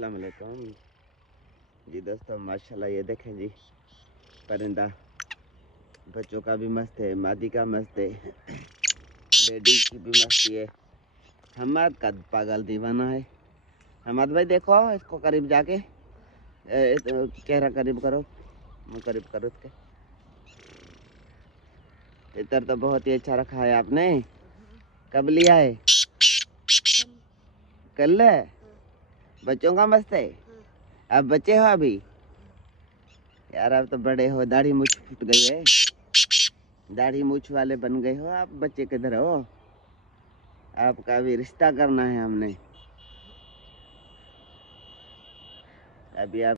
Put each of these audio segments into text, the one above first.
अस्सलाम वालेकुम जी दोस्तों। माशाल्लाह ये देखें जी, परिंदा बच्चों का भी मस्त है, मादी का मस्त है, लेडीज की भी मस्ती है। हमाद का पागल दीवाना है। हमाद भाई देखो इसको करीब जाके चेहरा करीब करो, मुँह करीब करो इसके। इधर तो बहुत ही अच्छा रखा है आपने। कब लिया है? कल है। बच्चों का मस्त है। आप बच्चे हो अभी? यार आप तो बड़े हो, दाढ़ी मूछ फूट गई है, दाढ़ी मूछ वाले बन गए हो आप। बच्चे किधर हो? आपका भी रिश्ता करना है हमने। अभी आप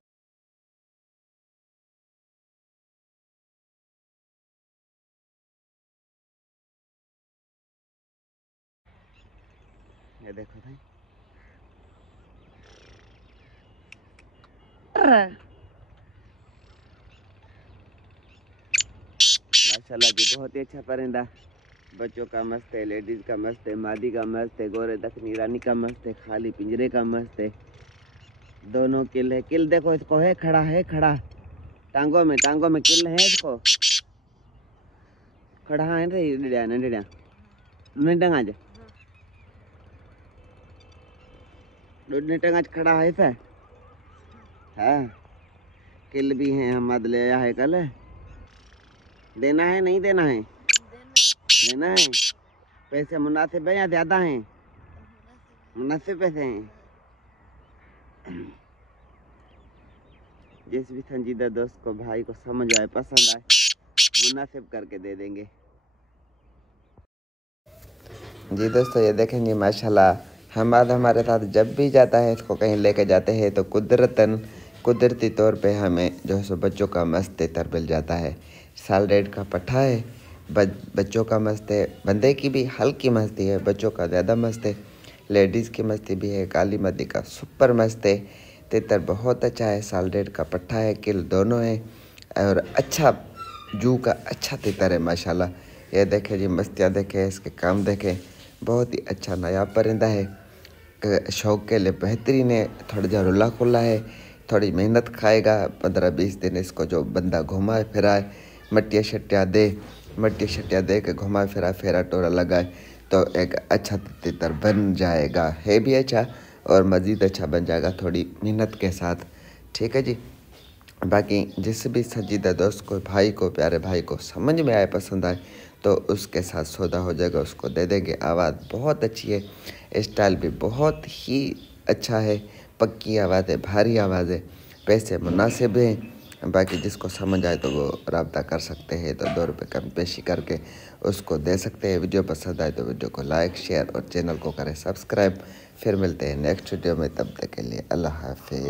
ये देखो भाई, माशाल्लाह जी बहुत ही अच्छा परिंदा। बच्चों का मस्त है, लेडीज का मस्त है, मादी का मस्त है, गोरे दखनी रानी का मस्त है, खाली पिंजरे का मस्त है। दोनों किल है। किल देखो इसको, है खड़ा, है खड़ा, टांगों में किल है इसको। खड़ा है रे डिड्या ने डिड्या नहीं टंगा जा ने टंगा खड़ा है इसे। हाँ किल भी है, हम मद ले आया है कल। देना है नहीं देना है? देना है। पैसे मुनासिब है या ज्यादा हैं? मुनासिब पैसे हैं। जिस भी संजीदा दोस्त को, भाई को समझ आए, पसंद आए, मुनासिब करके दे देंगे जी। दोस्तों ये देखें जी, माशाल्लाह हमारे साथ जब भी जाता है, इसको कहीं लेके जाते हैं तो कुदरती तौर पे हमें जो है सो बच्चों का मस्त तेतर मिल जाता है। साल डेढ़ का पट्ठा है, बच्चों का मस्त है। बंदे की भी हल्की मस्ती है, बच्चों का ज़्यादा मस्त है। लेडीज़ की मस्ती भी है, काली मदी का सुपर मस्त है। तेतर बहुत अच्छा है, साल डेढ़ का पट्ठा है, किल दोनों है और अच्छा जू का अच्छा तेतर है माशाल्लाह। ये देखे जी, मस्तियाँ देखे, इसके काम देखे, बहुत ही अच्छा नया परिंदा है। शौक के लिए बेहतरीन है। थोड़ा जा रुला खुला है, थोड़ी मेहनत खाएगा। 15-20 दिन इसको जो बंदा घुमाए फिराए, मट्टिया शट्टिया दे के घुमाए फिराए, फेरा टोरा लगाए तो एक अच्छा तितर बन जाएगा। है भी अच्छा और मज़ीद अच्छा बन जाएगा थोड़ी मेहनत के साथ। ठीक है जी। बाकी जिस भी संजीदा दोस्त को, भाई को, प्यारे भाई को समझ में आए, पसंद आए तो उसके साथ सौदा हो जाएगा, उसको दे देंगे। आवाज़ बहुत अच्छी है, स्टाइल भी बहुत ही अच्छा है, पक्की आवाज़ है, भारी आवाज़ है, पैसे मुनासिब हैं। बाकी जिसको समझ आए तो वो रब्ता कर सकते हैं, तो 2 रुपये कम पेशी करके उसको दे सकते हैं। वीडियो पसंद आए तो वीडियो को लाइक, शेयर और चैनल को करें सब्सक्राइब। फिर मिलते हैं नेक्स्ट वीडियो में, तब तक के लिए अल्लाह हाफिज़।